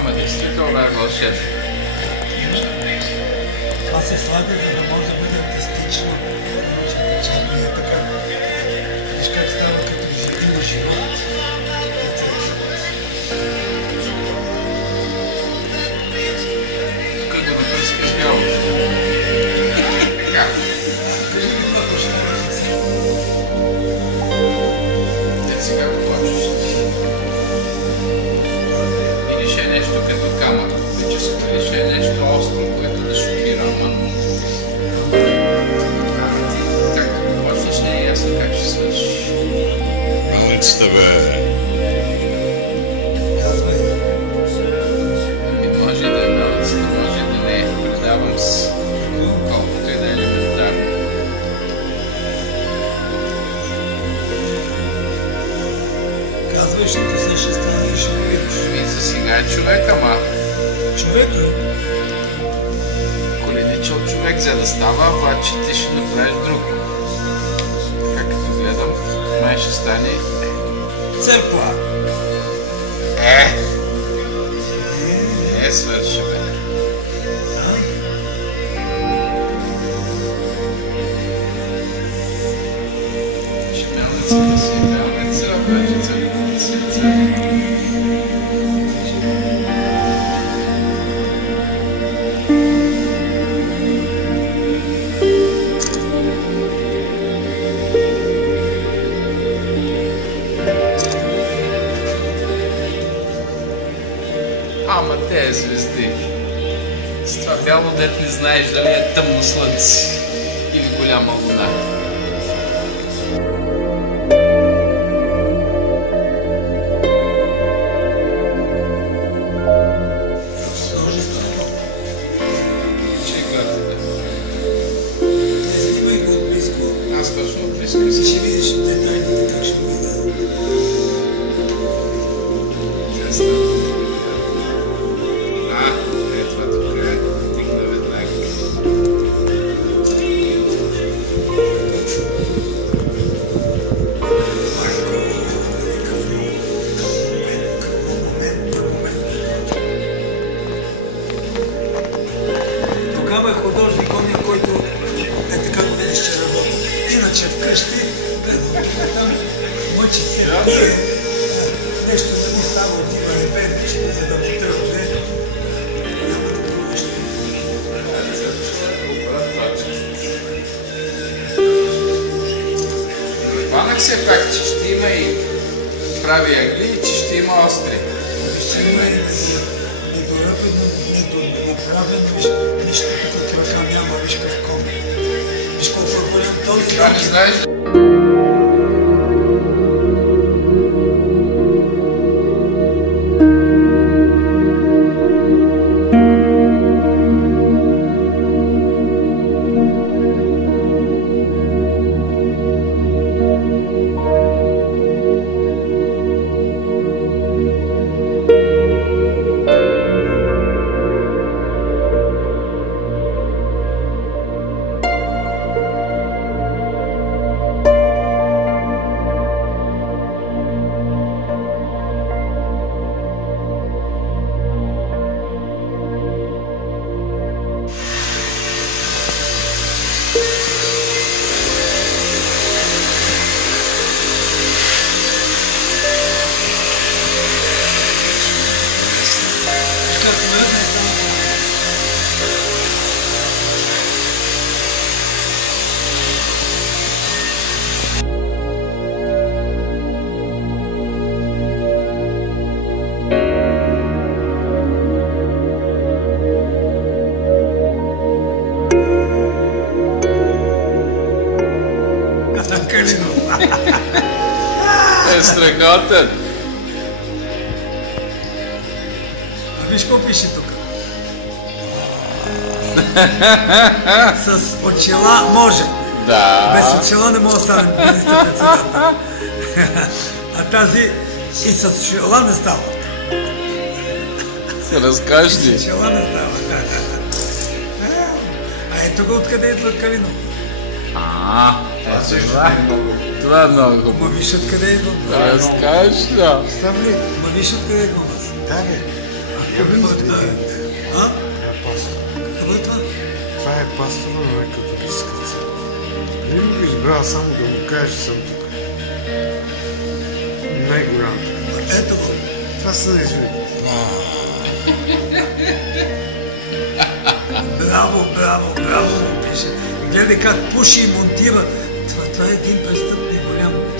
Ама действително е вълшебно. Това се слага, за да може да бъде артистично. Не е така. Виж как става, като има живот. Тук го напръскаш бяло. Как? Те сега го плачеш. Или ще е нещо като камък, купическо, или ще е нещо остро, което да шокира, ама... Както го почнеш, не е ясно как ще свършиш. Болницата, бе. Може да е болницата, може да не е. Предавам се. Колкото и да е елементарно. Казвай, че ти се ще станеш човек. Ми за сега е човек, ама... Човек ли? Коленича от човек, за да става, обаче ти ще направиш друго. Така като гледам, май ще стане... Църква. Не свърши, бе. Ще мелница да си мелница, обаче църква. Ама те звезди. С това бяло дет не знаеш дали е тъмно слънце или голяма луна. Че гледате? Снимай го от близко. Аз точно от близко си. Ще видиш детайлите как ще го видя. Това тук е. Дигна веднага. Тогава е художник, он, който е така го видиш, че работи. Иначе вкъщи, гледам там, мъчи се, пие, нещо да ми става, отива и пее нещо, за да му тръгне. Няма да го нещо. Хванах се пак, че ще има и прави ъгли, и че ще има остри. Виж, че има и нито ръпено, нито направено, виж, нищо тук крака няма, виж какво. Виж колко е голям този. Това не знаеш ли? Е страхотен. А виж какво пише тук. С очила може. Да. Без очила не може да стане министър-председател. А тази и с очила не става. Разкажеш ли? С очила не става. А ето го откъде идва Калинов. Това е много хубаво. Ма виж откъде идва. Разкажеш ли? Став ли? Ма виж откъде идва аз. Да, бе. Какво е това? А? Пастор. Какво е това? Това е пастора на католическа църква. Не го избрал само да му кажа, че съм тук. Най-голямата. Ето го. Това са неизвини. Браво, браво, браво му пише. Гледай как пуши и монтира. Това е един престъпник голям.